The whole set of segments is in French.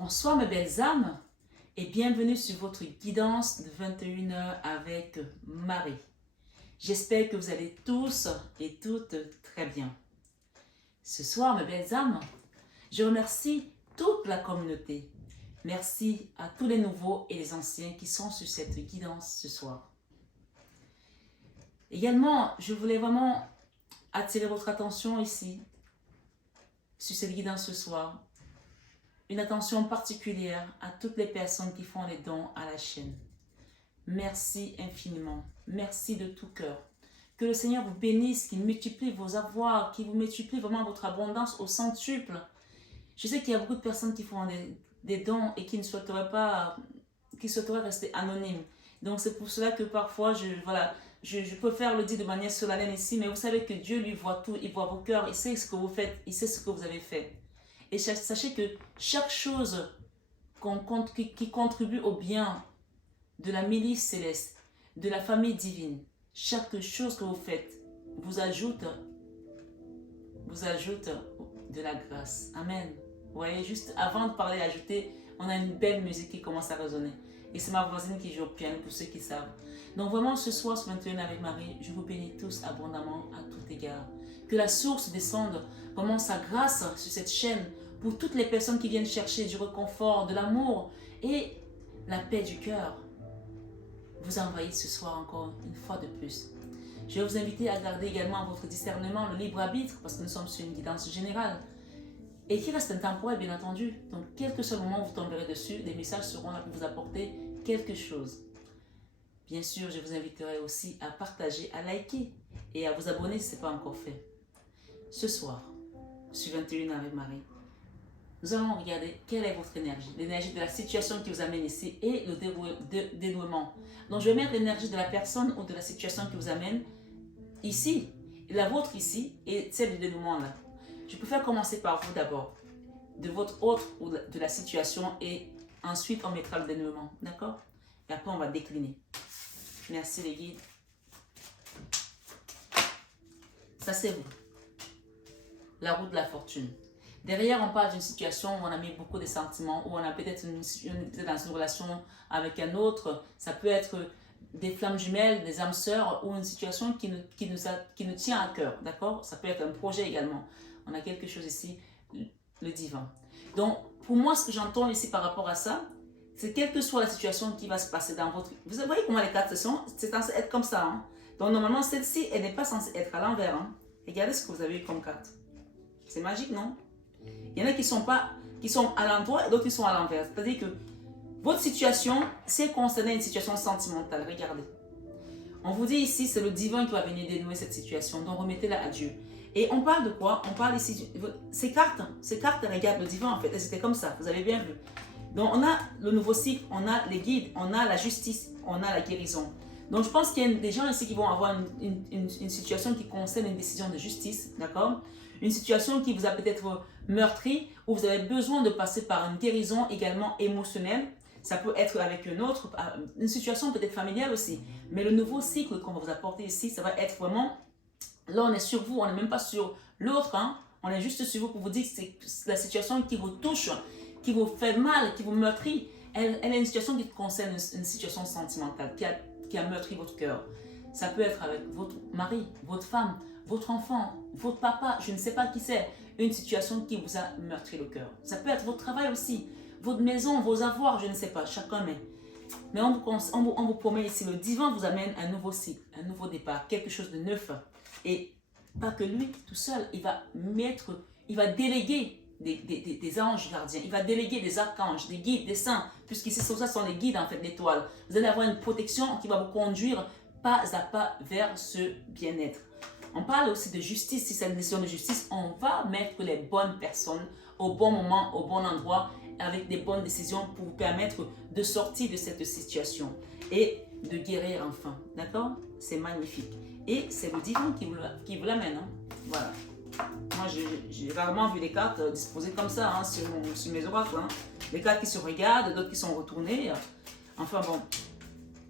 Bonsoir mes belles âmes et bienvenue sur votre guidance de 21h avec Marie. J'espère que vous allez tous et toutes très bien. Ce soir mes belles âmes, je remercie toute la communauté. Merci à tous les nouveaux et les anciens qui sont sur cette guidance ce soir. Également, je voulais vraiment attirer votre attention ici sur cette guidance ce soir. Une attention particulière à toutes les personnes qui font les dons à la chaîne. Merci infiniment. Merci de tout cœur. Que le Seigneur vous bénisse, qu'il multiplie vos avoirs, qu'il vous multiplie vraiment votre abondance au centuple. Je sais qu'il y a beaucoup de personnes qui font des dons et qui ne souhaiteraient pas, qui souhaiteraient rester anonymes. Donc c'est pour cela que parfois, je préfère le dire de manière solennelle ici, mais vous savez que Dieu lui voit tout, il voit vos cœurs, il sait ce que vous faites, il sait ce que vous avez fait. Et sachez que chaque chose qui contribue au bien de la milice céleste, de la famille divine, chaque chose que vous faites vous ajoute de la grâce. Amen. Vous voyez, juste avant de parler ajouter, on a une belle musique qui commence à résonner. Et c'est ma voisine qui joue au piano pour ceux qui savent. Donc vraiment ce soir, ce 21 avec Marie, je vous bénis tous abondamment à tout égard. Que la source descende vraiment sa grâce sur cette chaîne pour toutes les personnes qui viennent chercher du réconfort, de l'amour et la paix du cœur. Vous envahissez ce soir encore une fois de plus. Je vais vous inviter à garder également votre discernement, le libre arbitre, parce que nous sommes sur une guidance générale et qui reste intemporelle bien entendu. Donc quel que soit le moment où vous tomberez dessus, les messages seront là pour vous apporter quelque chose. Bien sûr, je vous inviterai aussi à partager, à liker et à vous abonner si ce n'est pas encore fait. Ce soir, sur 21 avec Marie, nous allons regarder quelle est votre énergie, l'énergie de la situation qui vous amène ici et le dénouement. Donc, je vais mettre l'énergie de la personne ou de la situation qui vous amène ici, la vôtre ici et celle du dénouement là. Je préfère commencer par vous d'abord, de votre autre ou de la situation et ensuite on mettra le dénouement, d'accord? Et après on va décliner. Merci les guides. Ça c'est vous. La roue de la fortune. Derrière, on parle d'une situation où on a mis beaucoup de sentiments, où on a peut-être dans une relation avec un autre. Ça peut être des flammes jumelles, des âmes sœurs, ou une situation qui nous tient à cœur, d'accord? Ça peut être un projet également. On a quelque chose ici, le divin. Donc, pour moi, ce que j'entends ici par rapport à ça, c'est quelle que soit la situation qui va se passer dans votre... Vous voyez comment les cartes sont? C'est censé être comme ça. Hein? Donc, normalement, celle-ci, elle n'est pas censée être à l'envers. Hein? Regardez ce que vous avez eu comme carte. C'est magique, non? Il y en a qui sont à l'endroit et d'autres qui sont à l'envers. C'est-à-dire que votre situation, c'est concerné une situation sentimentale. Regardez. On vous dit ici, c'est le divin qui va venir dénouer cette situation. Donc, remettez-la à Dieu. Et on parle de quoi? On parle ici... Ces cartes, regardent le divin, en fait. Elles étaient comme ça. Vous avez bien vu. Donc, on a le nouveau cycle, on a les guides, on a la justice, on a la guérison. Donc, je pense qu'il y a des gens ici qui vont avoir une situation qui concerne une décision de justice, d'accord? Une situation qui vous a peut-être meurtri, où vous avez besoin de passer par une guérison également émotionnelle. Ça peut être avec une situation peut-être familiale aussi. Mais le nouveau cycle qu'on va vous apporter ici, ça va être vraiment... Là, on est sur vous, on n'est même pas sur l'autre. Hein? On est juste sur vous pour vous dire que c'est la situation qui vous touche, qui vous fait mal, qui vous meurtrit. Elle est une situation qui concerne une situation sentimentale, qui a meurtri votre cœur. Ça peut être avec votre mari, votre femme, votre enfant, votre papa, je ne sais pas qui c'est. Une situation qui vous a meurtri le cœur. Ça peut être votre travail aussi, votre maison, vos avoirs, je ne sais pas, chacun met. Mais on vous promet ici, le divin vous amène un nouveau cycle, un nouveau départ, quelque chose de neuf. Et pas que lui, tout seul, il va déléguer des anges gardiens, il va déléguer des archanges, des guides, des saints, puisqu'ici, ça sont les guides en fait d'étoiles. Vous allez avoir une protection qui va vous conduire pas à pas vers ce bien-être. On parle aussi de justice. Si c'est une décision de justice, on va mettre les bonnes personnes au bon moment, au bon endroit, avec des bonnes décisions pour vous permettre de sortir de cette situation et de guérir enfin. D'accord? C'est magnifique. Et c'est le divin qui vous l'amène. Hein? Voilà. Moi, j'ai rarement vu des cartes disposées comme ça hein, sur mes oracles. Hein? Des cartes qui se regardent, d'autres qui sont retournées. Enfin bon.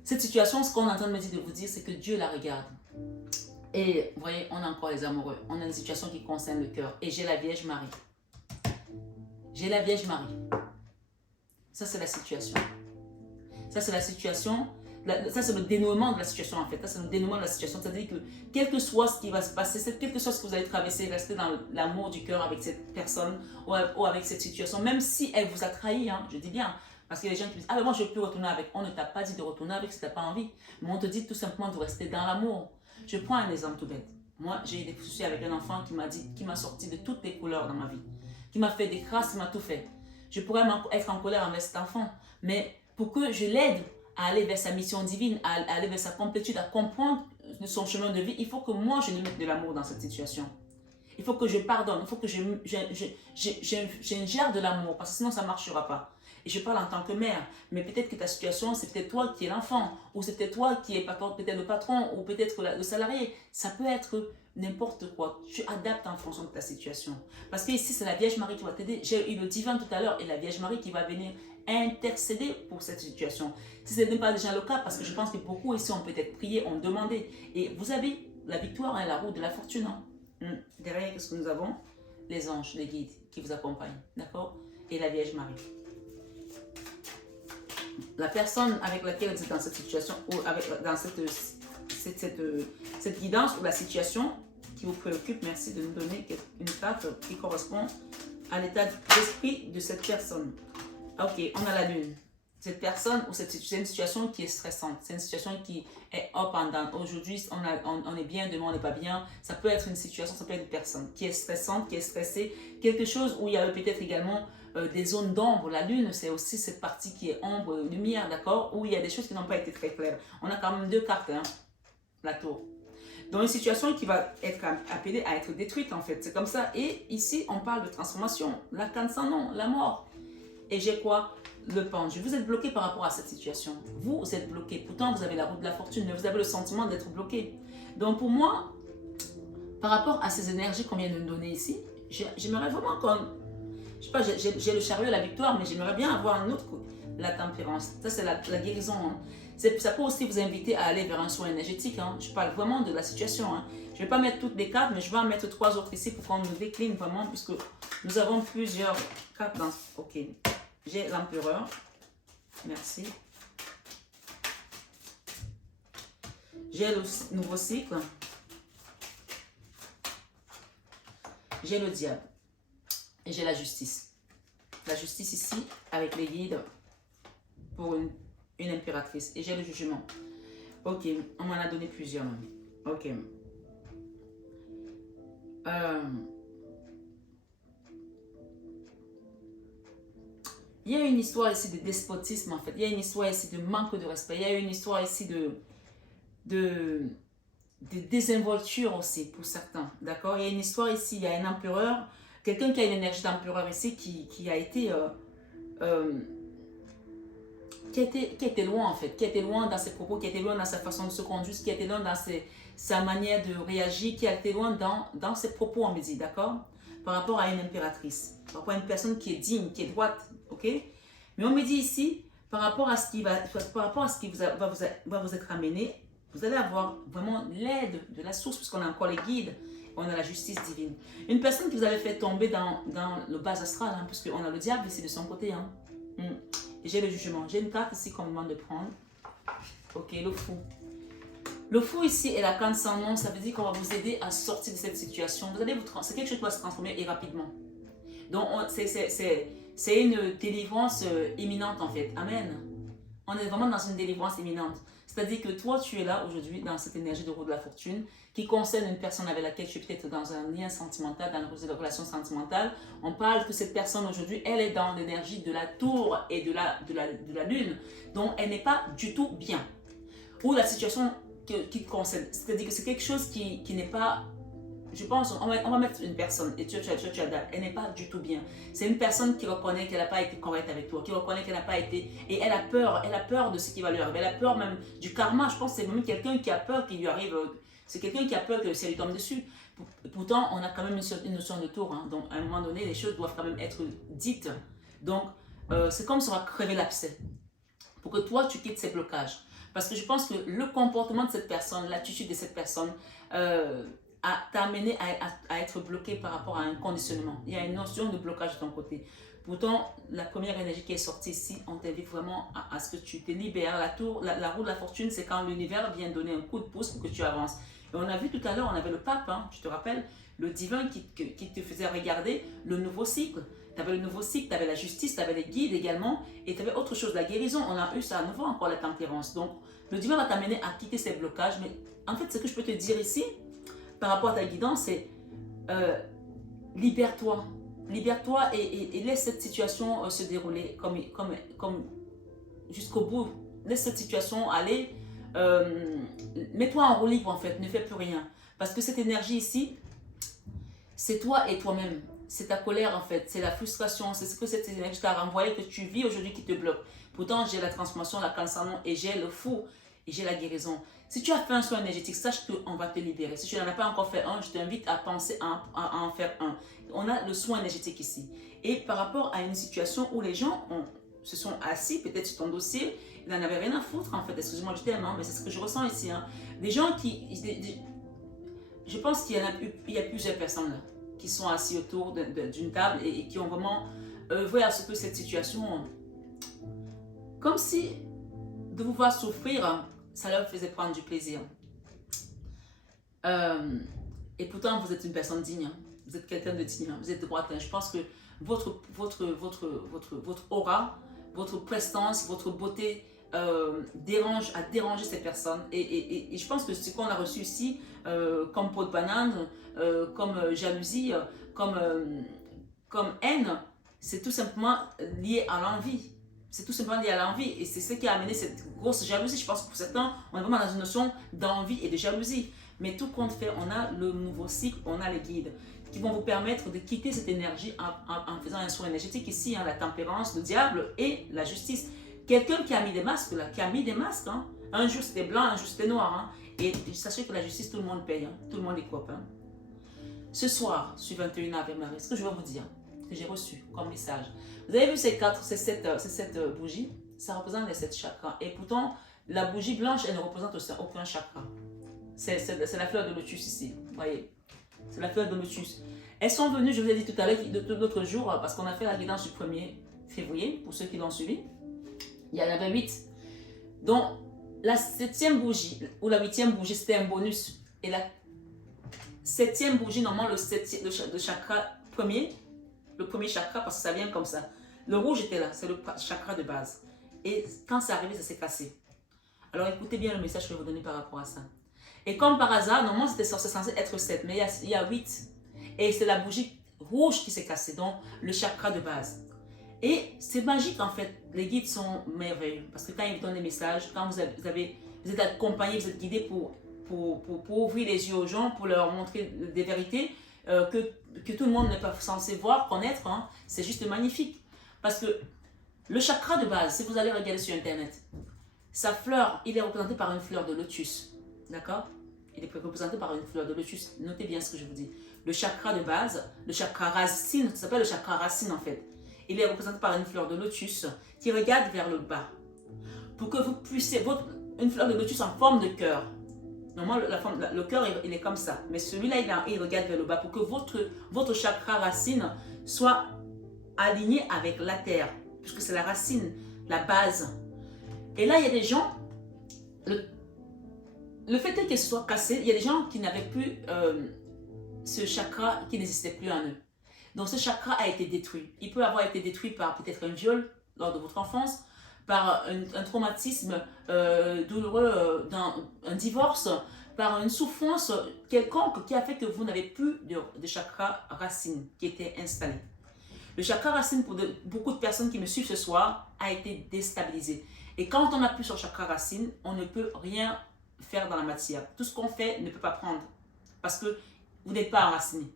Cette situation, ce qu'on est en train de me dire de vous dire, c'est que Dieu la regarde. Et vous voyez, on a encore les amoureux. On a une situation qui concerne le cœur. Et j'ai la Vierge Marie. J'ai la Vierge Marie. Ça, c'est la situation. Ça, c'est la situation. Ça, c'est le dénouement de la situation, en fait. Ça, c'est le dénouement de la situation. C'est-à-dire que, quel que soit ce qui va se passer, quel que soit ce que vous allez traverser, restez dans l'amour du cœur avec cette personne ou avec cette situation, même si elle vous a trahi, hein, je dis bien. Parce qu'il y a des gens qui disent, ah, mais moi, je peux retourner avec. On ne t'a pas dit de retourner avec si tu n'as pas envie. Mais on te dit tout simplement de rester dans l'amour. Je prends un exemple tout bête. Moi, j'ai eu des soucis avec un enfant qui m'a sorti de toutes les couleurs dans ma vie. Qui m'a fait des crasses, qui m'a tout fait. Je pourrais être en colère envers cet enfant. Mais pour que je l'aide à aller vers sa mission divine, à aller vers sa complétude, à comprendre son chemin de vie, il faut que moi, je lui mette de l'amour dans cette situation. Il faut que je pardonne, il faut que j'ingère de l'amour, parce que sinon, ça ne marchera pas. Et je parle en tant que mère, mais peut-être que ta situation, c'est peut-être toi qui es l'enfant, ou c'est peut-être toi qui es peut-être le patron, ou peut-être le salarié. Ça peut être n'importe quoi. Tu adaptes en fonction de ta situation. Parce que ici, c'est la Vierge Marie qui va t'aider. J'ai eu le divin tout à l'heure, et la Vierge Marie qui va venir intercéder pour cette situation. Si ce n'est pas déjà le cas, parce que je pense que beaucoup ici ont peut-être prié, ont demandé. Et vous avez la victoire, hein, la roue de la fortune. Hein. Derrière, qu'est-ce que nous avons? Les anges, les guides qui vous accompagnent. D'accord? Et la Vierge Marie. La personne avec laquelle vous êtes dans cette situation, ou dans cette guidance ou la situation qui vous préoccupe, merci de nous donner une carte qui correspond à l'état d'esprit de cette personne. Ok, on a la lune. Cette personne, ou c'est une situation qui est stressante. C'est une situation qui est up and down. Aujourd'hui, on est bien, demain on n'est pas bien. Ça peut être une situation, ça peut être une personne qui est stressante, qui est stressée. Quelque chose où il y a peut-être également des zones d'ombre. La lune, c'est aussi cette partie qui est ombre, lumière, d'accord? Où il y a des choses qui n'ont pas été très claires. On a quand même deux cartes, hein, la tour. Dans une situation qui va être appelée à être détruite, en fait. C'est comme ça. Et ici, on parle de transformation. La canne sans nom, la mort. Et j'ai quoi? Le pendu. Vous êtes bloqué par rapport à cette situation. Vous êtes bloqué. Pourtant, vous avez la roue de la fortune, mais vous avez le sentiment d'être bloqué. Donc, pour moi, par rapport à ces énergies qu'on vient de nous donner ici, j'aimerais vraiment qu'on... Je sais pas, j'ai le chariot, la victoire, mais j'aimerais bien avoir un autre coup. La tempérance. Ça, c'est la guérison. Hein. Ça peut aussi vous inviter à aller vers un soin énergétique. Hein. Je parle vraiment de la situation. Hein. Je ne vais pas mettre toutes les cartes, mais je vais en mettre 3 autres ici pour qu'on nous décline vraiment, puisque nous avons plusieurs cartes dans... Ok. J'ai l'empereur. Merci. J'ai le nouveau cycle. J'ai le diable. Et j'ai la justice. La justice ici, avec les guides, pour une impératrice. Et j'ai le jugement. Ok, on m'en a donné plusieurs même. Ok. Il y a une histoire ici de despotisme en fait. Il y a une histoire ici de manque de respect. Il y a une histoire ici de désinvolture aussi pour certains. D'accord? Il y a une histoire ici, il y a un empereur, quelqu'un qui a une énergie d'empereur ici qui a été loin en fait, qui a été loin dans ses propos, qui a été loin dans sa façon de se conduire, qui a été loin dans sa manière de réagir, qui a été loin dans ses propos, on me dit, d'accord? Par rapport à une impératrice, par rapport à une personne qui est digne, qui est droite, ok? Mais on me dit ici, par rapport à ce qui va vous être amené, vous allez avoir vraiment l'aide de la source, puisqu'on a encore les guides, on a la justice divine. Une personne qui vous avait fait tomber dans le bas astral, hein, puisqu'on a le diable ici de son côté, hein. J'ai le jugement. J'ai une carte ici qu'on me demande de prendre. Ok, le fou. Le fou ici est la canne sans nom. Ça veut dire qu'on va vous aider à sortir de cette situation. C'est quelque chose qui va se transformer et rapidement. Donc, c'est une délivrance imminente en fait. Amen. On est vraiment dans une délivrance imminente. C'est-à-dire que toi, tu es là aujourd'hui dans cette énergie de roue de la fortune qui concerne une personne avec laquelle tu es peut-être dans un lien sentimental, dans une relation sentimentale. On parle que cette personne aujourd'hui, elle est dans l'énergie de la tour et de la lune. Donc, elle n'est pas du tout bien. Ou la situation qui te concerne. C'est-à-dire que c'est quelque chose qui n'est pas... Je pense, on va mettre une personne et tu adaptes. Elle n'est pas du tout bien. C'est une personne qui reconnaît qu'elle n'a pas été correcte avec toi, qui reconnaît qu'elle n'a pas été... Et elle a peur de ce qui va lui arriver. Elle a peur même du karma. Je pense que c'est même quelqu'un qui a peur qu'il lui arrive... C'est quelqu'un qui a peur que ça lui tombe dessus. Pourtant, on a quand même une notion de tour. Hein. Donc, à un moment donné, les choses doivent quand même être dites. Donc, c'est comme si on va crever l'abcès. Pour que toi, tu quittes ces blocages. Parce que je pense que le comportement de cette personne, l'attitude de cette personne... t'a amené à être bloqué par rapport à un conditionnement. Il y a une notion de blocage de ton côté. Pourtant, la première énergie qui est sortie ici, on t'invite vraiment à ce que tu te libères. La roue de la fortune, c'est quand l'univers vient donner un coup de pouce pour que tu avances. Et on a vu tout à l'heure, on avait le pape, hein, tu te rappelles, le divin qui te faisait regarder le nouveau cycle. Tu avais le nouveau cycle, tu avais la justice, tu avais les guides également, et tu avais autre chose, la guérison. On a eu ça à nouveau encore, la tempérance. Donc, le divin va t'amener à quitter ces blocages. Mais en fait, ce que je peux te dire ici, par rapport à ta guidance, c'est libère-toi. Libère-toi et laisse cette situation se dérouler comme jusqu'au bout. Laisse cette situation aller. Mets-toi en roue libre en fait, ne fais plus rien. Parce que cette énergie ici, c'est toi et toi-même. C'est ta colère en fait, c'est la frustration, c'est ce que cette énergie t'a renvoyé, que tu vis aujourd'hui qui te bloque. Pourtant, j'ai la transformation, la cancellation et j'ai le fou et j'ai la guérison. Si tu as fait un soin énergétique, sache qu'on va te libérer. Si tu n'en as pas encore fait un, je t'invite à penser à en faire un. On a le soin énergétique ici. Et par rapport à une situation où les gens se sont assis peut-être sur ton dossier, ils n'en avaient rien à foutre en fait, excusez-moi du terme, hein, mais c'est ce que je ressens ici. Hein. Des gens je pense qu'il y a plusieurs personnes là, qui sont assis autour d'une table et qui ont vraiment œuvré à ce que cette situation, comme si de vous voir souffrir, ça leur faisait prendre du plaisir. Et pourtant, vous êtes une personne digne, hein. Vous êtes quelqu'un de digne, hein. Vous êtes droite. Hein. Je pense que votre aura, votre prestance, votre beauté a dérangé ces personnes. Et je pense que ce qu'on a reçu ici, comme peau de banane, comme jalousie, comme haine, c'est tout simplement lié à l'envie. C'est tout simplement lié à l'envie. Et c'est ce qui a amené cette grosse jalousie. Je pense que pour certains, on est vraiment dans une notion d'envie et de jalousie. Mais tout compte fait, on a le nouveau cycle, on a les guides qui vont vous permettre de quitter cette énergie en faisant un soin énergétique ici, hein, la tempérance, le diable et la justice. Quelqu'un qui a mis des masques là, qui a mis des masques. Hein. Un jour c'était blanc, un jour c'était noir. Hein. Et sachez que la justice, tout le monde paye, hein. Tout le monde est copain. Hein. Ce soir, je suis 21 Ave Marie, ce que je vais vous dire, que j'ai reçu comme message. Vous avez vu ces 7 bougies, ça représente les 7 chakras. Et pourtant, la bougie blanche, elle ne représente aucun chakra. C'est la fleur de lotus ici, vous voyez. C'est la fleur de lotus. Elles sont venues, je vous ai dit tout à l'heure, d'autres jours, parce qu'on a fait la guidance du 1er février, pour ceux qui l'ont suivi. Il y en avait 8. Donc, la 7e bougie, ou la 8e bougie, c'était un bonus. Et la 7e bougie, normalement, le chakra premier, le premier chakra, parce que ça vient comme ça. Le rouge était là, c'est le chakra de base. Et quand c'est arrivé, ça s'est cassé. Alors, écoutez bien le message que je vais vous donner par rapport à ça. Et comme par hasard, normalement, c'était censé être 7, mais il y a 8. Et c'est la bougie rouge qui s'est cassée, donc le chakra de base. Et c'est magique, en fait. Les guides sont merveilleux. Parce que quand ils vous donnent des messages, quand vous êtes accompagné, vous êtes guidé pour ouvrir les yeux aux gens, pour leur montrer des vérités que tout le monde n'est pas censé voir, connaître, hein, c'est juste magnifique. Parce que le chakra de base, si vous allez regarder sur Internet, sa fleur, il est représenté par une fleur de lotus. D'accord? Il est représenté par une fleur de lotus. Notez bien ce que je vous dis. Le chakra de base, le chakra racine, ça s'appelle le chakra racine en fait. Il est représenté par une fleur de lotus qui regarde vers le bas. Pour que vous puissiez, une fleur de lotus en forme de cœur. Normalement, le cœur, il est comme ça. Mais celui-là, il regarde vers le bas pour que votre chakra racine soit aligné avec la terre. Puisque c'est la racine, la base. Et là, il y a des gens, le fait est que ce soit cassé, il y a des gens qui n'avaient plus ce chakra, qui n'existait plus en eux. Donc ce chakra a été détruit. Il peut avoir été détruit par peut-être un viol lors de votre enfance, par un traumatisme douloureux, un divorce, par une souffrance quelconque qui a fait que vous n'avez plus de chakra racine qui était installé. Le chakra racine, pour beaucoup de personnes qui me suivent ce soir, a été déstabilisé. Et quand on n'a plus son chakra racine, on ne peut rien faire dans la matière. Tout ce qu'on fait ne peut pas prendre parce que vous n'êtes pas enraciné.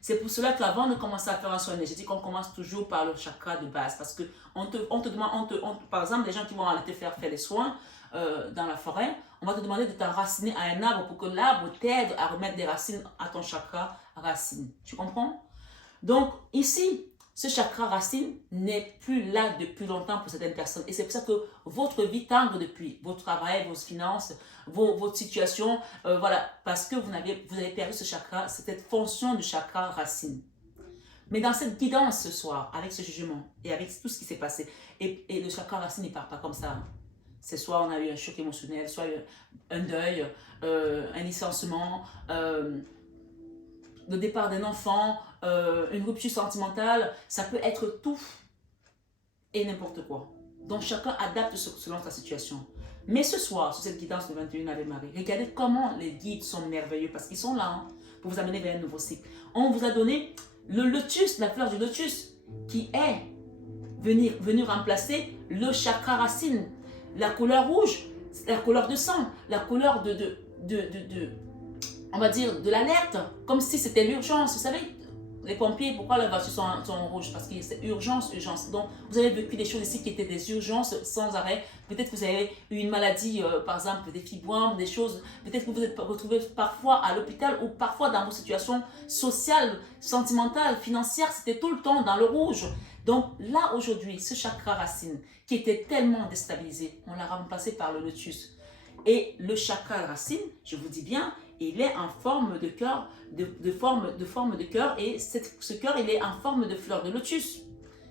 C'est pour cela qu'avant de commencer à faire un soin énergétique, on commence toujours par le chakra de base. Parce que on te demande, par exemple, les gens qui vont aller te faire les soins dans la forêt, on va te demander de t'enraciner à un arbre pour que l'arbre t'aide à remettre des racines à ton chakra racine. Tu comprends? Donc ici, ce chakra racine n'est plus là depuis longtemps pour certaines personnes. Et c'est pour ça que votre vie tangue depuis. Votre travail, vos finances, votre situation. Voilà, parce que vous avez perdu ce chakra, cette fonction du chakra racine. Mais dans cette guidance ce soir, avec ce jugement et avec tout ce qui s'est passé, et le chakra racine ne part pas comme ça. C'est soit on a eu un choc émotionnel, soit un deuil, un licenciement, le départ d'un enfant, une rupture sentimentale, ça peut être tout et n'importe quoi. Donc chacun adapte selon sa situation. Mais ce soir, sur cette guidance de 21 Ave Marie, regardez comment les guides sont merveilleux parce qu'ils sont là hein, pour vous amener vers un nouveau cycle. On vous a donné le lotus, la fleur du lotus, qui est venu remplacer le chakra racine, la couleur rouge, la couleur de sang, la couleur on va dire, de l'alerte, comme si c'était l'urgence. Vous savez, les pompiers, pourquoi leurs voitures sont rouges? Parce que c'est urgence, urgence. Donc, vous avez vécu des choses ici qui étaient des urgences sans arrêt. Peut-être que vous avez eu une maladie, par exemple, des fibromes, des choses. Peut-être que vous êtes retrouvé parfois à l'hôpital ou parfois dans vos situations sociales, sentimentales, financières. C'était tout le temps dans le rouge. Donc, là, aujourd'hui, ce chakra racine qui était tellement déstabilisé, on l'a remplacé par le lotus. Et le chakra racine, je vous dis bien, il est en forme de cœur, de forme de cœur, et ce cœur, il est en forme de fleur de lotus.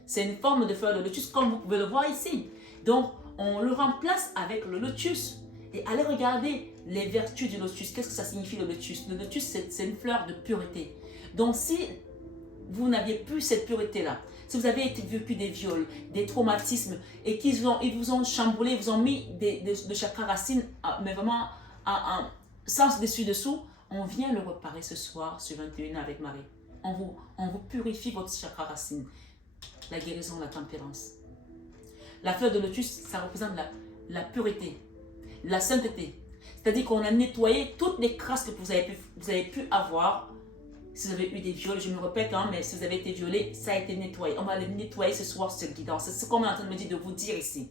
C'est une forme de fleur de lotus, comme vous pouvez le voir ici. Donc, on le remplace avec le lotus. Et allez regarder les vertus du lotus. Qu'est-ce que ça signifie le lotus? Le lotus, c'est une fleur de pureté. Donc, si vous n'aviez plus cette pureté-là, si vous avez vécu des viols, des traumatismes, et qu'ils vous ont chamboulé, vous ont mis de chakra racine, mais vraiment sans dessus-dessous, on vient le réparer ce soir sur 21 avec Marie. On vous purifie votre chakra racine. La guérison, la tempérance. La fleur de lotus, ça représente la pureté, la sainteté. C'est-à-dire qu'on a nettoyé toutes les crasses que vous avez pu avoir. Si vous avez eu des viols, je me répète, hein, mais si vous avez été violé, ça a été nettoyé. On va les nettoyer ce soir sur cette guidance. C'est ce qu'on est en train de me dire, de vous dire ici.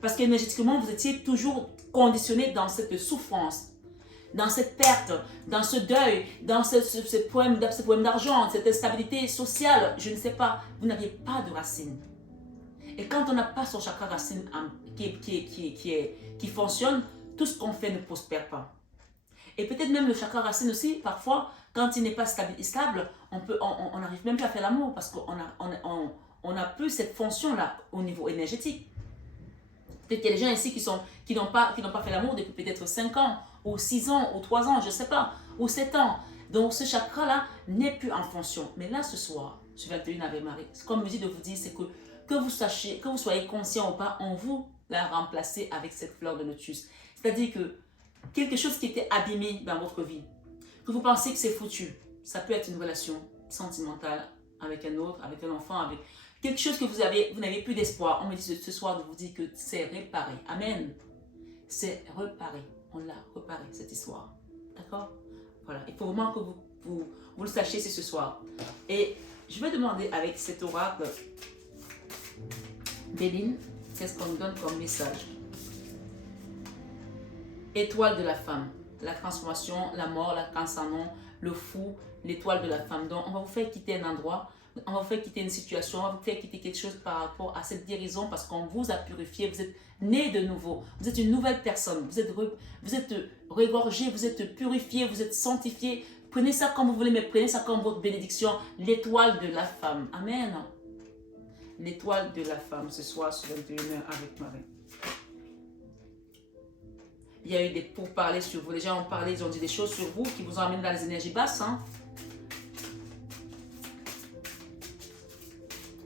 Parce qu'énergétiquement, vous étiez toujours conditionné dans cette souffrance, dans cette perte, dans ce deuil, dans ce problème d'argent, cette instabilité sociale, je ne sais pas, vous n'aviez pas de racine. Et quand on n'a pas son chakra racine qui fonctionne, tout ce qu'on fait ne prospère pas. Et peut-être même le chakra racine aussi, parfois, quand il n'est pas stable, on n'arrive même plus à faire l'amour parce qu'on n'a plus cette fonction-là au niveau énergétique. Peut-être qu'il y a des gens ici qui n'ont pas fait l'amour depuis peut-être 5 ans, ou 6 ans, ou 3 ans, je ne sais pas, ou 7 ans. Donc ce chakra-là n'est plus en fonction. Mais là, ce soir, je vais te dire Ave Marie, comme je dis de vous dire, c'est que vous sachiez, que vous soyez conscient ou pas, on vous l'a remplacé avec cette fleur de lotus. C'est-à-dire que quelque chose qui était abîmé dans votre vie, que vous pensez que c'est foutu, ça peut être une relation sentimentale avec un autre, avec un enfant, avec quelque chose que vous n'avez plus d'espoir. On me dit ce soir de vous dire que c'est réparé. Amen. C'est réparé. On l'a réparé, cette histoire. D'accord? Voilà. Il faut vraiment que vous le sachiez, c'est ce soir. Et je vais demander avec cet oracle, Béline, qu'est-ce qu'on nous donne comme message? Étoile de la femme. La transformation, la mort, la cancer-non, le fou, l'étoile de la femme. Donc, on va vous faire quitter un endroit, on va vous faire quitter une situation, on va vous faire quitter quelque chose par rapport à cette guérison parce qu'on vous a purifié, vous êtes né de nouveau, vous êtes une nouvelle personne, vous êtes regorgé, vous êtes purifié, vous êtes sanctifié. Prenez ça comme vous voulez, mais prenez ça comme votre bénédiction, l'étoile de la femme. Amen. L'étoile de la femme, ce soir sur 21h avec Marie. Il y a eu des pourparlers sur vous. Les gens ont parlé, ils ont dit des choses sur vous qui vous ont amené dans les énergies basses. Hein?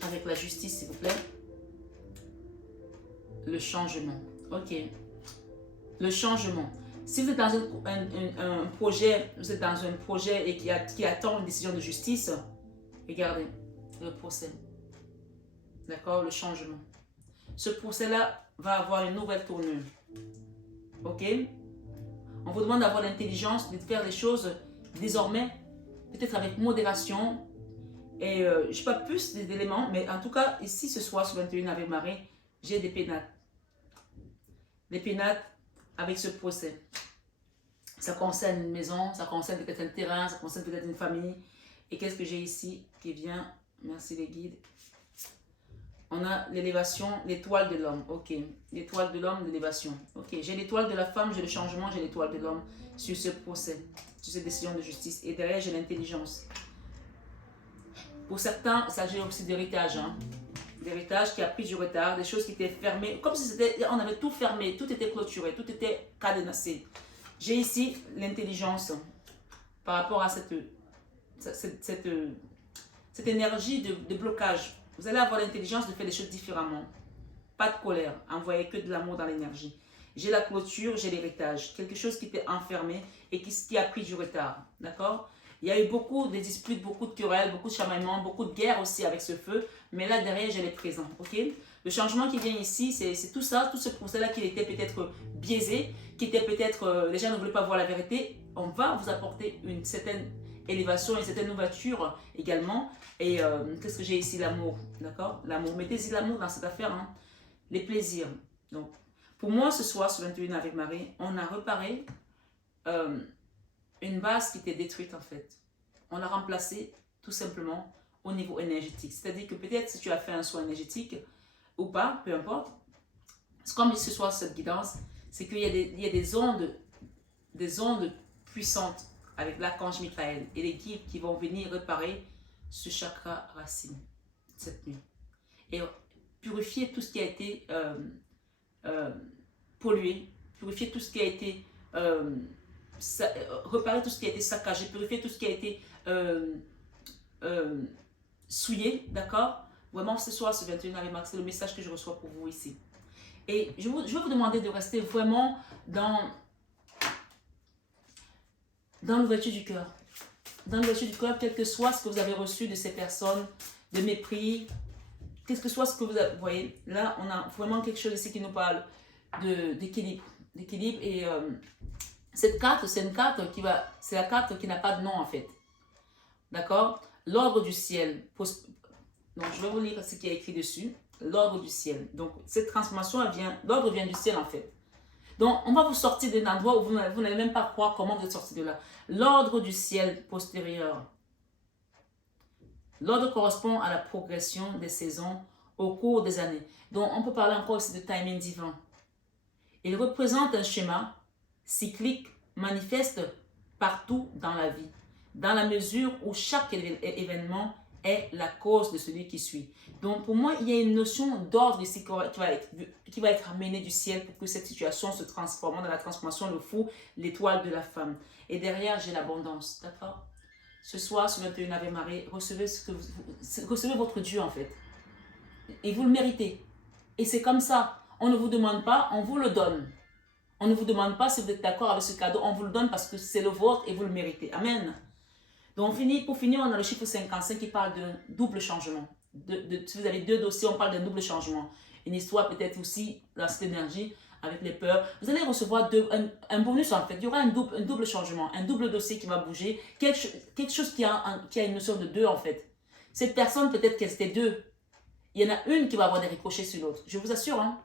Avec la justice, s'il vous plaît. Le changement. Ok. Le changement. Si vous êtes dans un projet, vous êtes dans un projet et qui attend une décision de justice, regardez le procès. D'accord? Le changement. Ce procès-là va avoir une nouvelle tournure. Ok? On vous demande d'avoir l'intelligence de faire les choses désormais, peut-être avec modération. Et je n'ai pas plus d'éléments, mais en tout cas, ici ce soir sur 21 avec Marie, j'ai des pénates. Des pénates avec ce procès. Ça concerne une maison, ça concerne peut-être un terrain, ça concerne peut-être une famille. Et qu'est-ce que j'ai ici qui vient? Merci les guides. On a l'élévation, l'étoile de l'homme. Ok. L'étoile de l'homme, l'élévation. Ok. J'ai l'étoile de la femme, j'ai le changement, j'ai l'étoile de l'homme sur ce procès, sur cette décision de justice. Et derrière, j'ai l'intelligence. Pour certains, il s'agit aussi d'héritage. Hein. D'héritage qui a pris du retard, des choses qui étaient fermées. Comme si on avait tout fermé, tout était clôturé, tout était cadenassé. J'ai ici l'intelligence par rapport à cette énergie de blocage. Vous allez avoir l'intelligence de faire les choses différemment. Pas de colère, envoyez que de l'amour dans l'énergie. J'ai la clôture, j'ai l'héritage. Quelque chose qui était enfermé et qui a pris du retard. D'accord? Il y a eu beaucoup de disputes, beaucoup de querelles, beaucoup de chamaillements, beaucoup de guerres aussi avec ce feu. Mais là, derrière, j'ai les présents. Ok? Le changement qui vient ici, c'est tout ça, tout ce procès-là qui était peut-être biaisé, qui était peut-être, les gens ne voulaient pas voir la vérité. On va vous apporter une certaine élévation, une certaine ouverture également. Et qu'est-ce que j'ai ici? L'amour. D'accord? L'amour. Mettez-y l'amour dans cette affaire. Hein? Les plaisirs. Donc, pour moi, ce soir, sur 21 avec Marie, on a reparé une base qui était détruite en fait. On l'a remplacée tout simplement au niveau énergétique. C'est-à-dire que peut-être si tu as fait un soin énergétique ou pas, peu importe, comme ce soir, cette guidance, c'est qu'il y a des ondes puissantes avec l'archange Michael et les guides qui vont venir réparer ce chakra racine cette nuit. Et purifier tout ce qui a été pollué, purifier tout ce qui a été réparer tout ce qui a été saccagé, purifier tout ce qui a été souillé, d'accord? Vraiment, ce soir, ce 21 avec Max, c'est le message que je reçois pour vous ici. Et je vais vous demander de rester vraiment dans l'ouverture du cœur. Dans l'ouverture du cœur, quel que soit ce que vous avez reçu de ces personnes, de mépris, quel que soit ce que vous avez, vous voyez, là, on a vraiment quelque chose ici qui nous parle d'équilibre. Et cette carte, c'est une carte c'est la carte qui n'a pas de nom en fait. D'accord? L'ordre du ciel. Donc, je vais vous lire ce qui est écrit dessus. L'ordre du ciel. Donc, cette transformation, l'ordre vient du ciel en fait. Donc, on va vous sortir d'un endroit où vous n'allez même pas croire comment vous êtes sorti de là. L'ordre du ciel postérieur. L'ordre correspond à la progression des saisons au cours des années. Donc, on peut parler encore aussi de timing divin. Il représente un schéma cyclique manifeste partout dans la vie, dans la mesure où chaque événement est la cause de celui qui suit. Donc pour moi, il y a une notion d'ordre ici qui va être amenée du ciel pour que cette situation se transforme dans la transformation, le fou, l'étoile de la femme. Et derrière, j'ai l'abondance, d'accord? Ce soir, sur 21 Ave Marie, recevez votre Dieu en fait. Et vous le méritez. Et c'est comme ça. On ne vous demande pas, on vous le donne. On ne vous demande pas si vous êtes d'accord avec ce cadeau, on vous le donne parce que c'est le vôtre et vous le méritez. Amen. Donc pour finir, on a le chiffre 55 qui parle d'un double changement. Si vous avez deux dossiers, on parle d'un double changement. Une histoire peut-être aussi dans cette énergie avec les peurs. Vous allez recevoir un bonus en fait. Il y aura un double changement, un double dossier qui va bouger. Quelque chose qui a une notion de deux en fait. Cette personne, peut-être qu'elle était deux. Il y en a une qui va avoir des ricochets sur l'autre. Je vous assure, hein.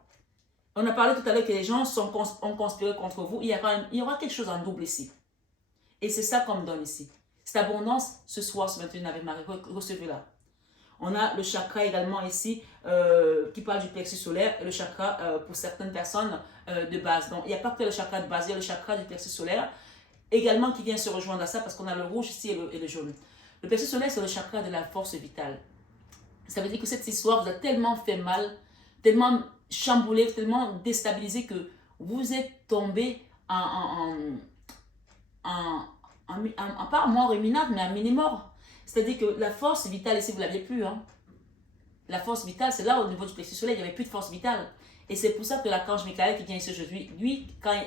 On a parlé tout à l'heure que les gens ont conspiré contre vous. Il y aura quelque chose en double ici. Et c'est ça qu'on me donne ici. Cette abondance, ce soir, ce 21 avec Marie, recevez-la. On a le chakra également ici qui parle du plexus solaire et le chakra pour certaines personnes de base. Donc, il n'y a pas que le chakra de base, il y a le chakra du plexus solaire également qui vient se rejoindre à ça parce qu'on a le rouge ici et le jaune. Le plexus solaire, c'est le chakra de la force vitale. Ça veut dire que cette histoire vous a tellement fait mal, tellement chamboulé, tellement déstabilisé que vous êtes tombé pas en mort imminente, mais en mini-mort. C'est-à-dire que la force vitale, ici, vous ne l'aviez plus. Hein. La force vitale, c'est là au niveau du plexus solaire, il n'y avait plus de force vitale. Et c'est pour ça que l'archange Michael qui vient ici aujourd'hui, lui, quand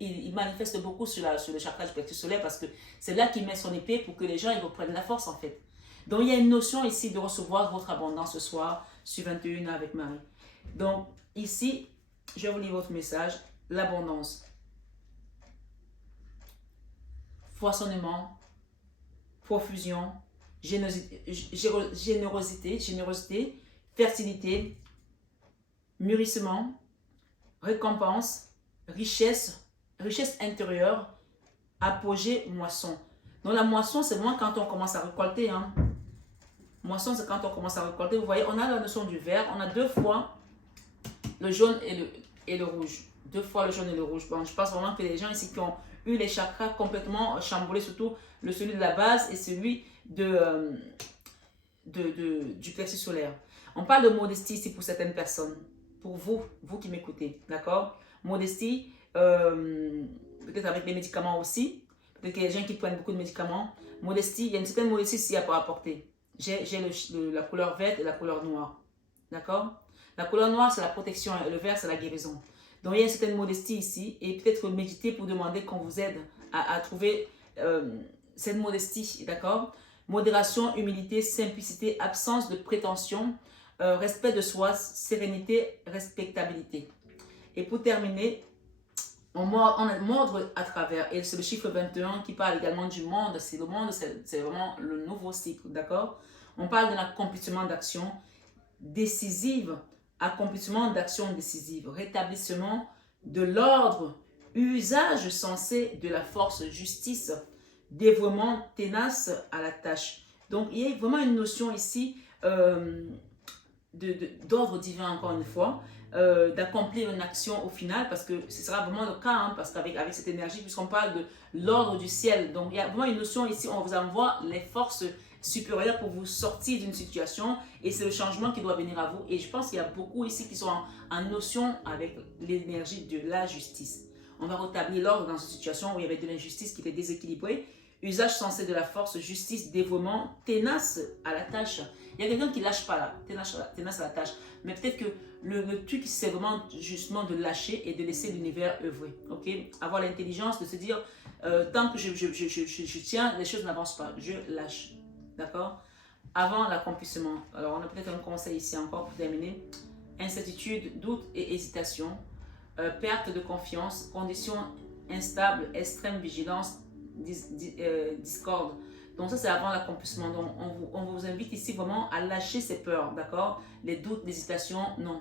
il manifeste beaucoup sur le chakra du plexus solaire parce que c'est là qu'il met son épée pour que les gens ils reprennent la force en fait. Donc il y a une notion ici de recevoir votre abondance ce soir sur 21 avec Marie. Donc ici, je vais vous lire votre message, l'abondance. Foisonnement, profusion, générosité, fertilité, mûrissement, récompense, richesse intérieure, apogée, moisson. Donc la moisson, c'est vraiment quand on commence à récolter. Hein. Moisson, c'est quand on commence à récolter. Vous voyez, on a la notion du vert. On a deux fois le jaune et le rouge. Deux fois le jaune et le rouge. Bon, je pense vraiment que les gens ici qui ont eu les chakras complètement chamboulés, surtout celui de la base et celui de du plexus solaire. On parle de modestie ici pour certaines personnes. Pour vous qui m'écoutez, d'accord? Modestie, peut-être avec les médicaments aussi. Peut-être qu'il y a des gens qui prennent beaucoup de médicaments. Modestie, il y a une certaine modestie ici à apporter. J'ai la couleur verte et la couleur noire. D'accord? La couleur noire, c'est la protection et le vert, c'est la guérison. Donc, il y a une certaine modestie ici et peut-être méditer pour demander qu'on vous aide à trouver cette modestie. D'accord? Modération, humilité, simplicité, absence de prétention, respect de soi, sérénité, respectabilité. Et pour terminer, on mordre à travers. Et c'est le chiffre 21 qui parle également du monde. C'est le monde, c'est vraiment le nouveau cycle, d'accord? On parle de l'accomplissement d'actions décisives, accomplissement d'actions décisives, rétablissement de l'ordre, usage sensé de la force justice, dévouement tenace à la tâche. Donc, il y a vraiment une notion ici d'ordre divin, encore une fois, d'accomplir une action au final, parce que ce sera vraiment le cas, hein, parce qu'avec cette énergie, puisqu'on parle de l'ordre du ciel, donc il y a vraiment une notion ici, on vous envoie les forces supérieures pour vous sortir d'une situation, et c'est le changement qui doit venir à vous. Et je pense qu'il y a beaucoup ici qui sont en notion avec l'énergie de la justice. On va rétablir l'ordre dans une situation où il y avait de l'injustice qui était déséquilibrée. Usage sensé de la force, justice, dévouement, tenace à la tâche. Il y a quelqu'un qui ne lâche pas là, tenace à la tâche. Mais peut-être que le truc, c'est vraiment justement de lâcher et de laisser l'univers œuvrer. Ok? Avoir l'intelligence de se dire, tant que je tiens, les choses n'avancent pas. Je lâche. D'accord? Avant l'accomplissement. Alors, on a peut-être un conseil ici encore pour terminer. Incertitude, doute et hésitation. Perte de confiance, conditions instables, extrême vigilance, discorde. Donc ça, c'est avant l'accomplissement. Donc on vous invite ici vraiment à lâcher ces peurs, d'accord? Les doutes, l'hésitation, non.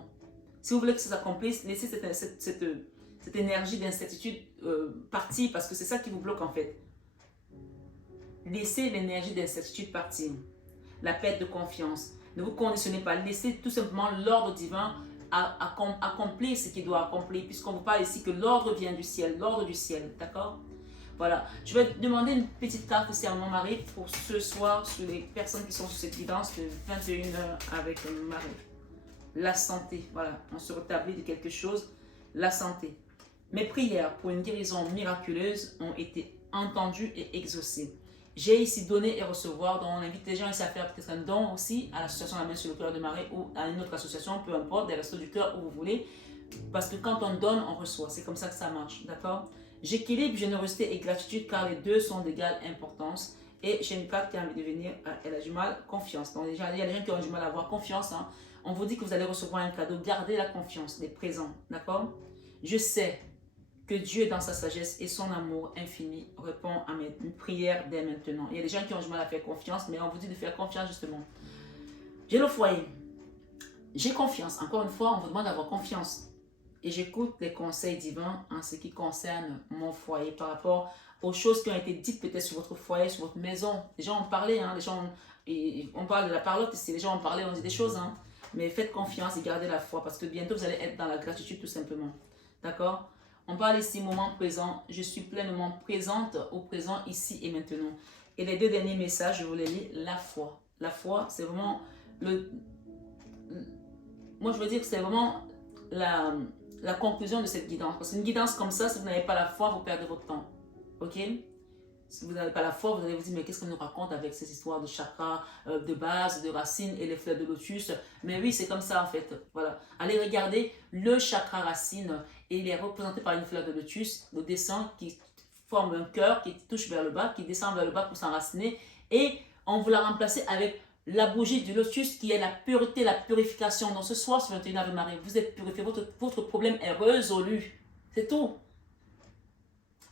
Si vous voulez que ça s'accomplisse, laissez cette énergie d'incertitude partir, parce que c'est ça qui vous bloque en fait. Laissez l'énergie d'incertitude partir. La perte de confiance. Ne vous conditionnez pas. Laissez tout simplement l'ordre divin accomplir ce qu'il doit accomplir, puisqu'on vous parle ici que l'ordre vient du ciel, d'accord? Voilà, je vais demander une petite carte ici à mon mari pour ce soir sur les personnes qui sont sur cette guidance de 21h avec Marie. La santé, voilà, on se rétablit de quelque chose, la santé. Mes prières pour une guérison miraculeuse ont été entendues et exaucées. J'ai ici donné et recevoir, donc on invite les gens ici à faire peut-être un don aussi à l'association La Main sur le cœur de Marie ou à une autre association, peu importe, des restos du cœur où vous voulez, parce que quand on donne, on reçoit, c'est comme ça que ça marche, d'accord? J'équilibre générosité et gratitude car les deux sont d'égale importance. Et j'ai une carte qui a envie de venir, elle a du mal, confiance. Donc déjà, il y a des gens qui ont du mal à avoir confiance. Hein. On vous dit que vous allez recevoir un cadeau, gardez la confiance, les présents, d'accord? Je sais que Dieu, dans sa sagesse et son amour infini, répond à mes prières dès maintenant. Il y a des gens qui ont du mal à faire confiance, mais on vous dit de faire confiance justement. J'ai le foyer. J'ai confiance. Encore une fois, on vous demande d'avoir confiance. Et j'écoute les conseils divins en ce qui concerne mon foyer par rapport aux choses qui ont été dites peut-être sur votre foyer, sur votre maison. Les gens ont parlé, hein, on parle de la parlotte ici, les gens ont parlé, on dit des choses, hein, mais faites confiance et gardez la foi parce que bientôt vous allez être dans la gratitude tout simplement. D'accord? On parle ici moment présent, je suis pleinement présente au présent ici et maintenant. Et les deux derniers messages, je vous les lis, la foi. La foi, c'est vraiment moi je veux dire que c'est vraiment la conclusion de cette guidance. Parce qu'une guidance comme ça, si vous n'avez pas la foi, vous perdez votre temps. Ok? Si vous n'avez pas la foi, vous allez vous dire, mais qu'est-ce qu'on nous raconte avec ces histoires de chakras, de base, de racines et les fleurs de lotus? Mais oui, c'est comme ça en fait. Voilà. Allez regarder le chakra racine et il est représenté par une fleur de lotus, le dessin qui forme un cœur qui touche vers le bas, qui descend vers le bas pour s'enraciner. Et on vous l'a remplacé avec la bougie du lotus qui est la pureté, la purification. Donc ce soir sur 21 Ave Marie, vous êtes purifié, votre problème est résolu. C'est tout.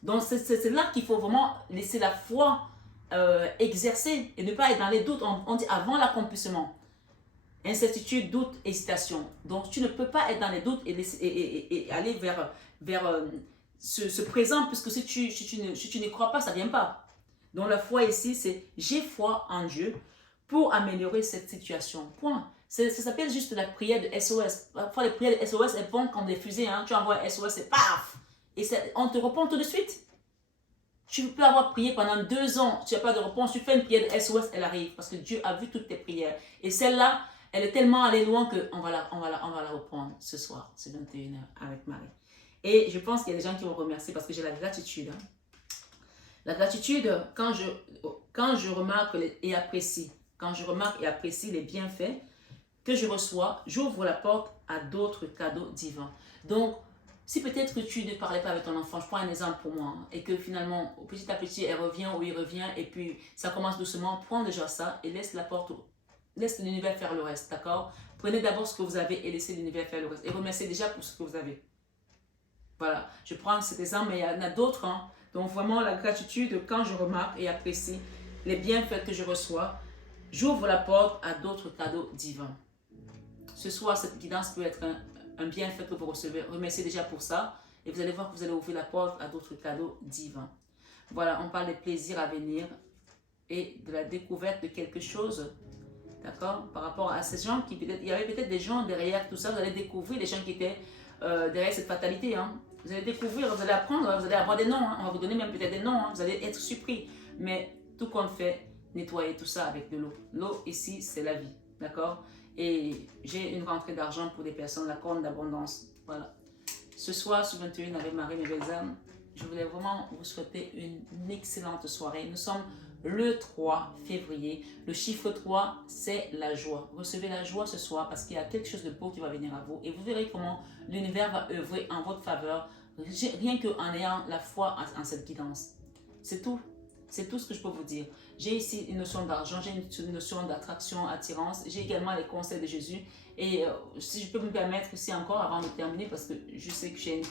Donc c'est là qu'il faut vraiment laisser la foi exercer et ne pas être dans les doutes. On dit avant l'accomplissement. Incertitude, doute, hésitation. Donc tu ne peux pas être dans les doutes et aller vers ce présent, puisque si tu n'y crois pas, ça ne vient pas. Donc la foi ici, c'est j'ai foi en Dieu pour améliorer cette situation. Point. Ça s'appelle juste la prière de SOS. Parfois, les prières de SOS, elles vont comme des fusées. Hein. Tu envoies SOS et paf! Et on te répond tout de suite. Tu peux avoir prié pendant 2 ans, tu n'as pas de réponse, tu fais une prière de SOS, elle arrive parce que Dieu a vu toutes tes prières. Et celle-là, elle est tellement allée loin qu'on va la reprendre ce soir, c'est 21h avec Marie. Et je pense qu'il y a des gens qui vont remercier parce que j'ai la gratitude. Hein. La gratitude, quand je remarque et apprécie, quand je remarque et apprécie les bienfaits que je reçois, j'ouvre la porte à d'autres cadeaux divins. Donc, si peut-être que tu ne parlais pas avec ton enfant, je prends un exemple pour moi, hein, et que finalement, petit à petit, elle revient ou il revient, et puis ça commence doucement, prends déjà ça et laisse la porte, laisse l'univers faire le reste, d'accord? Prenez d'abord ce que vous avez et laissez l'univers faire le reste. Et remerciez déjà pour ce que vous avez. Voilà, je prends cet exemple, mais il y en a d'autres. Hein. Donc vraiment, la gratitude, quand je remarque et apprécie les bienfaits que je reçois, j'ouvre la porte à d'autres cadeaux divins. Ce soir, cette guidance peut être un bienfait que vous recevez. Remerciez déjà pour ça et vous allez voir que vous allez ouvrir la porte à d'autres cadeaux divins. Voilà, on parle des plaisirs à venir et de la découverte de quelque chose. D'accord? Par rapport à ces gens qui peut-être, il y avait peut-être des gens derrière tout ça, vous allez découvrir les gens qui étaient derrière cette fatalité. Hein. Vous allez découvrir, vous allez apprendre, vous allez avoir des noms. Hein. On va vous donner même peut-être des noms. Hein. Vous allez être surpris. Mais tout compte fait, nettoyer tout ça avec de l'eau. L'eau ici, c'est la vie. D'accord? Et j'ai une rentrée d'argent pour des personnes, la corne d'abondance. Voilà. Ce soir, sur 21 avec Marie, mes belles âmes, je voulais vraiment vous souhaiter une excellente soirée. Nous sommes le 3 février. Le chiffre 3, c'est la joie. Recevez la joie ce soir parce qu'il y a quelque chose de beau qui va venir à vous. Et vous verrez comment l'univers va œuvrer en votre faveur, rien qu'en ayant la foi en cette guidance. C'est tout. C'est tout ce que je peux vous dire. J'ai ici une notion d'argent, j'ai une notion d'attraction, attirance. J'ai également les conseils de Jésus. Et si je peux me permettre ici encore avant de terminer, parce que je sais que j'ai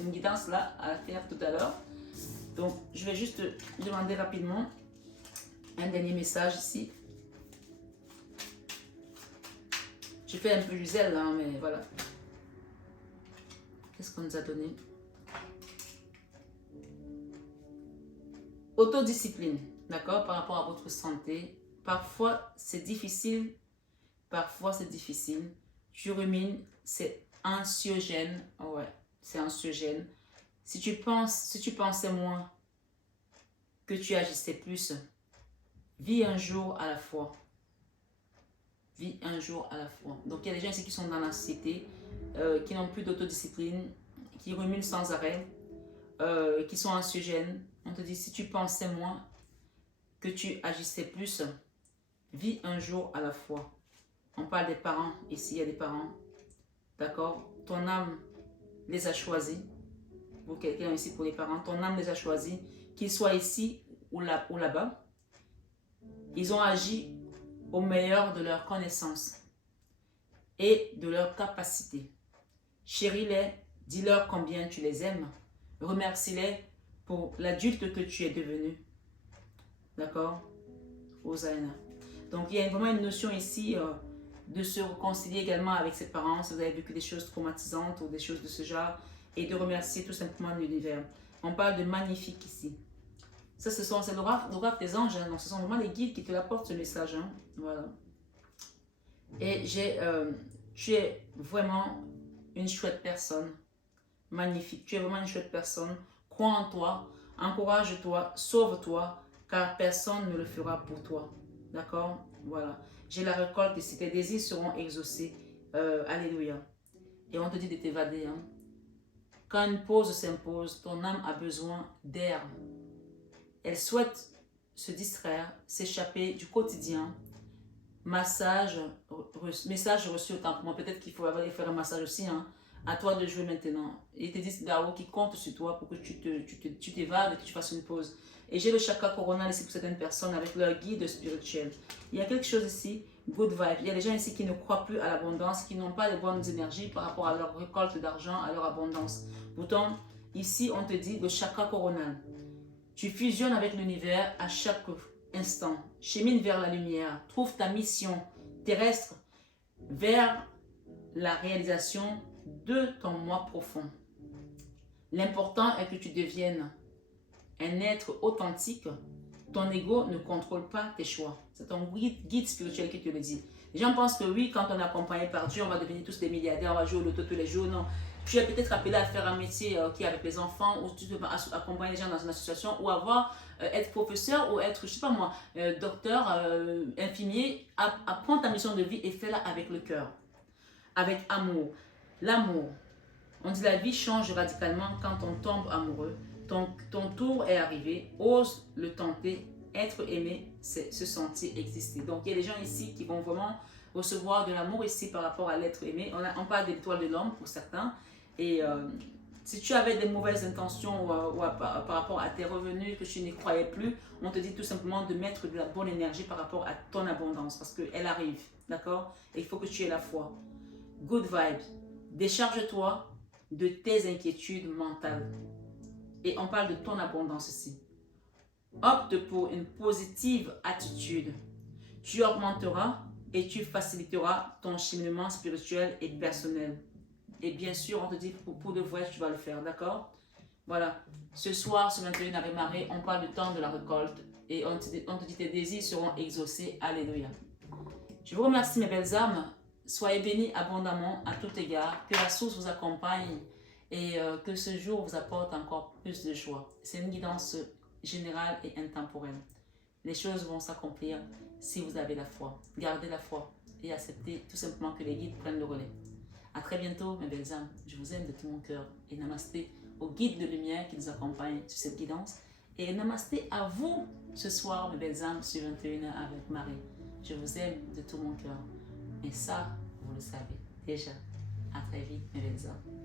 une guidance là à faire tout à l'heure. Donc, je vais juste demander rapidement un dernier message ici. Je fais un peu du zèle, hein, mais voilà. Qu'est-ce qu'on nous a donné? Autodiscipline, d'accord, par rapport à votre santé. Parfois, c'est difficile. Parfois, c'est difficile. Tu rumines, c'est anxiogène. Ouais, c'est anxiogène. Si tu pensais moins, que tu agissais plus, vis un jour à la fois. Vis un jour à la fois. Donc, il y a des gens ici qui sont dans l'anxiété, qui n'ont plus d'autodiscipline, qui ruminent sans arrêt, qui sont anxiogènes. On te dit, si tu pensais moins, que tu agissais plus, vis un jour à la fois. On parle des parents, ici il y a des parents, d'accord? Ton âme les a choisis, pour quelqu'un ici pour les parents, ton âme les a choisis, qu'ils soient ici ou là-bas. Ils ont agi au meilleur de leur connaissance et de leur capacité. Chéris-les, dis-leur combien tu les aimes, remercie-les pour l'adulte que tu es devenu. D'accord? Hosanna. Donc, il y a vraiment une notion ici de se réconcilier également avec ses parents si vous avez vécu des choses traumatisantes ou des choses de ce genre et de remercier tout simplement l'univers. On parle de magnifique ici. Ça, c'est l'oracle des anges. Hein. Donc, ce sont vraiment les guides qui te apportent ce message. Hein. Voilà. Et tu es vraiment une chouette personne. Magnifique. Tu es vraiment une chouette personne. Crois en toi. Encourage-toi. Sauve-toi. Car personne ne le fera pour toi. D'accord? Voilà. J'ai la récolte ici. Tes désirs seront exaucés. Alléluia. Et on te dit de t'évader. Hein. Quand une pause s'impose, ton âme a besoin d'air. Elle souhaite se distraire, s'échapper du quotidien. Message reçu autant pour moi. Peut-être qu'il faut faire un massage aussi. Hein. À toi de jouer maintenant. Ils te disent là-haut qui compte sur toi pour que tu t'évades et que tu fasses une pause. Et j'ai le chakra coronal ici pour certaines personnes avec leur guide spirituel. Il y a quelque chose ici, good vibe. Il y a des gens ici qui ne croient plus à l'abondance, qui n'ont pas les bonnes énergies par rapport à leur récolte d'argent, à leur abondance. Pourtant, ici, on te dit le chakra coronal. Tu fusionnes avec l'univers à chaque instant. Chemine vers la lumière. Trouve ta mission terrestre vers la réalisation de ton moi profond. L'important est que tu deviennes un être authentique. Ton ego ne contrôle pas tes choix. C'est ton guide spirituel qui te le dit. Les gens pensent que oui, quand on est accompagné par Dieu, on va devenir tous des milliardaires, on va jouer au loto tous les jours. Non. Tu es peut-être appelé à faire un métier qui est avec les enfants, ou tu peux accompagner les gens dans une association, ou être professeur, ou être, je sais pas moi, docteur, infirmier. Apprends ta mission de vie et fais-la avec le cœur, avec amour. L'amour. On dit la vie change radicalement quand on tombe amoureux. Ton tour est arrivé, ose le tenter. Être aimé, c'est se sentir exister. Donc, il y a des gens ici qui vont vraiment recevoir de l'amour ici par rapport à l'être aimé. On parle de l'étoile de l'homme pour certains. Et si tu avais des mauvaises intentions par rapport à tes revenus, que tu n'y croyais plus, on te dit tout simplement de mettre de la bonne énergie par rapport à ton abondance parce qu'elle arrive. D'accord? Et il faut que tu aies la foi. Good vibes. Décharge-toi de tes inquiétudes mentales. Et on parle de ton abondance ici. Opte pour une positive attitude. Tu augmenteras et tu faciliteras ton cheminement spirituel et personnel. Et bien sûr, on te dit pour de vrai, tu vas le faire, d'accord? Voilà. Ce soir, ce 21 avec Marie, on parle du temps de la récolte. Et on te dit tes désirs seront exaucés. Alléluia. Je vous remercie, mes belles âmes. Soyez bénis abondamment à tout égard. Que la source vous accompagne et que ce jour vous apporte encore plus de joie. C'est une guidance générale et intemporelle. Les choses vont s'accomplir si vous avez la foi. Gardez la foi et acceptez tout simplement que les guides prennent le relais. À très bientôt, mes belles âmes. Je vous aime de tout mon cœur. Et namasté aux guides de lumière qui nous accompagnent sur cette guidance. Et namasté à vous ce soir, mes belles âmes, sur 21h avec Marie. Je vous aime de tout mon cœur. Et ça, vous le savez déjà. À très vite, mes belles âmes.